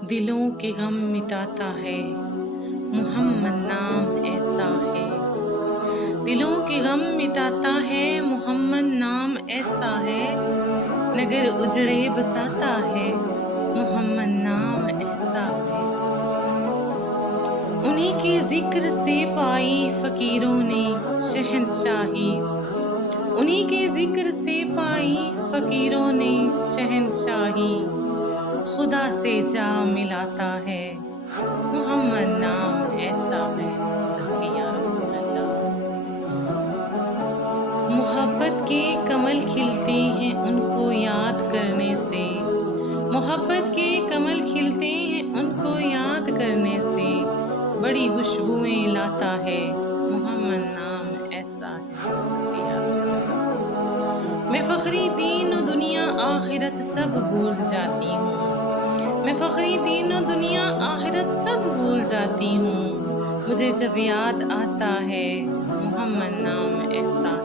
دلوں کے غم مٹاتا ہے محمد نام ایسا ہے۔ دلوں کے غم مٹاتا ہے محمد نام ایسا ہے، نگر اجڑے بساتا ہے محمد نام ایسا ہے۔ انہی کے ذکر سے پائی فقیروں نے شہنشاہی، انہی کے ذکر سے پائی فقیروں نے شہنشاہی، خدا سے جا ملاتا ہے محمد نام ایسا ہے۔ صدقے یا رسول اللہ۔ محبت کے کمل کھلتے ہیں ان کو یاد کرنے سے، محبت کے کمل کھلتے ہیں ان کو یاد کرنے سے، بڑی خوشبوئیں لاتا ہے محمد نام ایسا ہے۔ صدقے یا رسول اللہ۔ میں فخری دین و دنیا آخرت سب بھول جاتی ہوں، میں فخری دین و دنیا آخرت سب بھول جاتی ہوں، مجھے جب یاد آتا ہے محمد نام ایسا